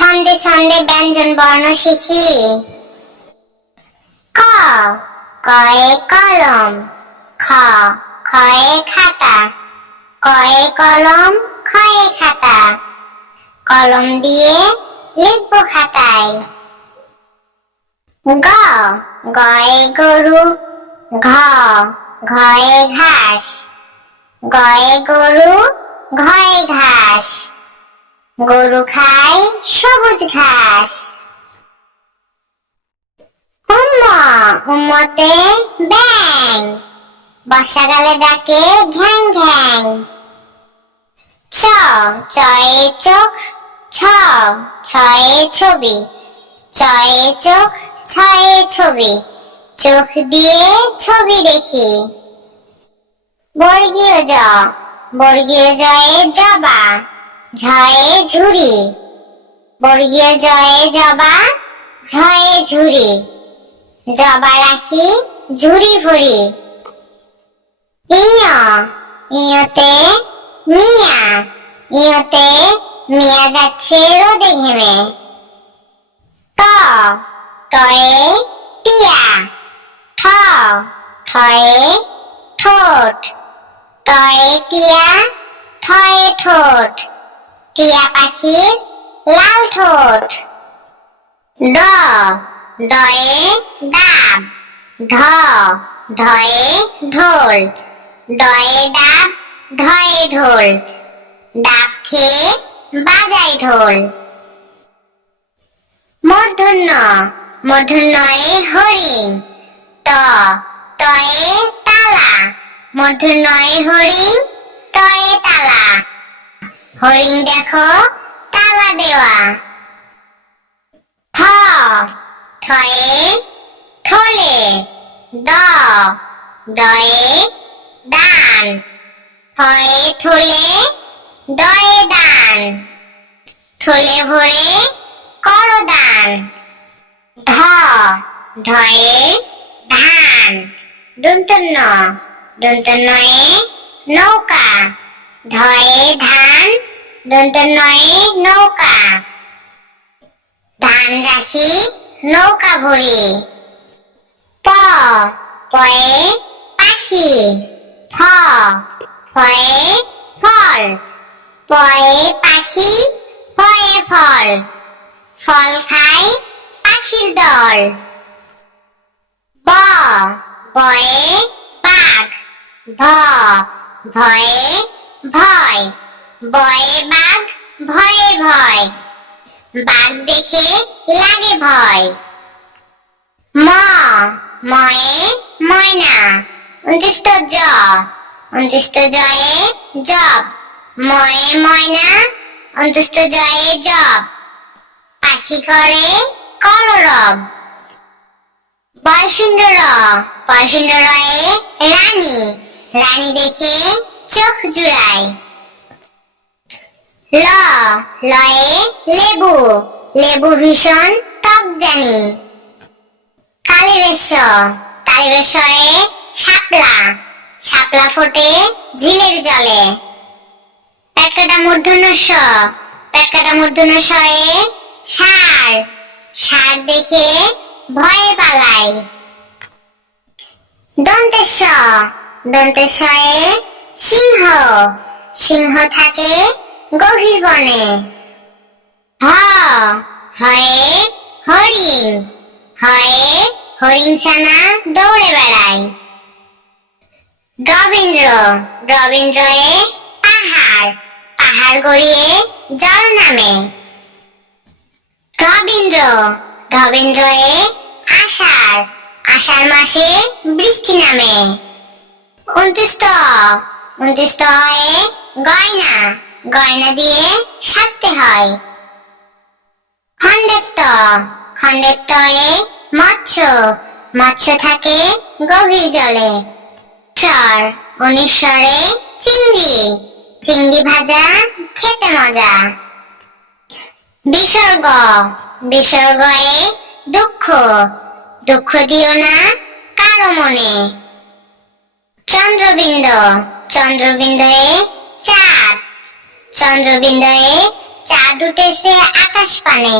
ছন্দে ছন্দে ব্যঞ্জন বর্ণ শিখি। ক, কয়ে কলম। খ, খয়ে খাতা। কয়ে কলম, খয়ে খাতা। কলম দিয়ে লিখবো খাতায়। গ, গয়ে গরু। ঘ, ঘয়ে ঘাস। গয়ে গরু, ঘয়ে ঘাস। গরু খায় সবুজ ঘাস। উম্ম, উম্মতে ব্যাং। বর্ষাকালে ডাকে ঘ্যাং ঘ্যাং। চ, চয়ে চোখ। ছ, ছয়ে ছবি। চয়ে চোখ, ছয়ে ছবি। চোখ দিয়ে ছবি দেখি। বর্গীয় জ, বর্গীয় জয়ে জবা। ঝয়ে ঝুড়ি। বর্গীয় জয়ে জবা, ঝয়ে ঝুড়ি। জবা রাখি ঝুড়ি ভরি। ইয়, ইয়তে মিয়া। ইয়তে মিয়া যাচ্ছে রোদে ঘেমে। ট, টয়ে টিয়া। ঠ, ঠয়ে ঠোঁট। টয়ে টিয়া, ঠয়ে ঠোঁট। টিয়া পাখির লাল ঠোঁট। ড, ডয়ে ডাব। ঢ, ঢয়ে ঢোল। ডয়ে ডাব, ঢয়ে ঢোল। ডাব খেয়ে বাজায় ঢোল। মূর্ধন্য, মূর্ধন্যয়ে হরিণ। ত, তয়ে তালা। মূর্ধন্যয়ে হরিণ, তয়ে তালা। হরিণ দেখো তালা দেওয়া। থ, থয়ে থলে। দ, দয়ে দান। থয়ে থলে, দয়ে দান। থলে ভরে করো দান। ধ, ধয়ে ধান। দন্তন্য, দন্তন্যয়ে নৌকা। ধয়ে ধান, দন্তন্যয়ে নৌকা। ধান রাখি নৌকা ভরি। প, পয়ে পাখি। ফ, ফয়ে ফল। পয়ে পাখি, ফয়ে ফল। ফল খায় পাখির দল। ব, বয়ে বাঘ। ভ, ভয়ে ভয়। বয়ে বাঘ, ভয়ে ভয়। বাঘ দেখে লাগে ভয়। ম, ময়ে ময়না। উনত্রিশত জ, উনত্রিশত জয়ে জব। ময়ে ময়না, উনত্রিশত জয়ে জব। পাখি করে কলরব। বয়সিন্দ র, বয়সিন্দ রয়ে রানী। রানী দেখে চোখ জুড়ায়। ল, লয়ে লেবু। লেবু ভীষণ টক জানি। কালিবেশ, কালিবেশয়ে শাপলা। শাপলা ফোটে ঝিলের জলে। পেটকাটা মূর্ধন্য স, পেটকাটা মূর্ধন্য শয়ে ষাঁড়। ষাঁড় দেখে ভয়ে পালায়। দন্তেশ, দন্তেশয়ে সিংহ। সিংহ থাকে গভীর বনে। হ, হয়ে হরিণ। হয়ে হরিণ ছানা দৌড়ে বেড়ায়। ডবেন্দ্র, ডবেন্দ্রয়ে পাহাড়। পাহাড় গড়িয়ে জল নামে। ঢবেন্দ্র, ঢবেন্দ্রয়ে আষাঢ়। আষাঢ় মাসে বৃষ্টি নামে। উনত্রিশত, উনত্রিশত হয়ে গয়না। গয়না দিয়ে সাজতে হয়। খণ্ডেত্ব, খণ্ডেত্বয়ে মৎস্য। মৎস্য থাকে গভীর জলে। ঈশ্বর, অনিশ্বরে চিংড়ি। চিংড়ি ভাজা খেতে মজা। বিসর্গ, বিসর্গয়ে দুঃখ। দুঃখ দিও না কারো মনে। চন্দ্রবিন্দু, চন্দ্রবিন্দুয়ে চাঁদ। চন্দ্রবিন্দুয়ে চাঁদ উঠেছে আকাশ পানে।